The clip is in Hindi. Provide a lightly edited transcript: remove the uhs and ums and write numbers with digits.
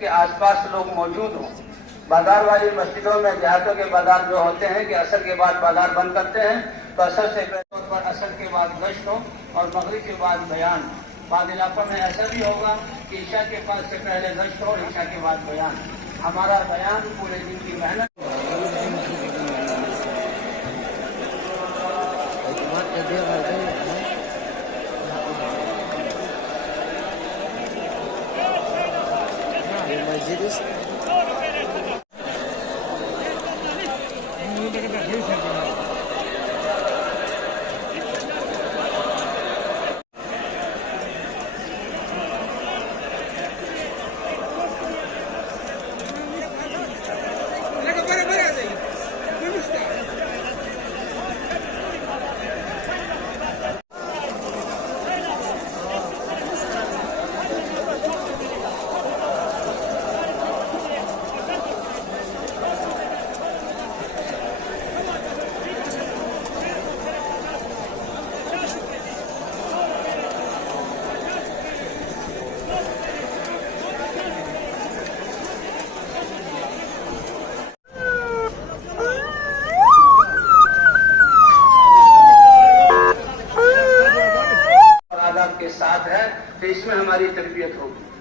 के आसपास लोग मौजूद हों। बाजार वाली मस्जिदों में देहातों के बाजार जो होते हैं कि असर के बाद बाजार बंद करते हैं, तो असर से तौर पर असर के बाद गश्त हो और मगरिब के बाद बयान। बाद इलाकों में ऐसा भी होगा कि ईशा के बाद से पहले गश्त हो, ईशा के बाद बयान। हमारा बयान पूरे दिन की मेहनत के साथ है, तो इसमें हमारी तरबियत होगी।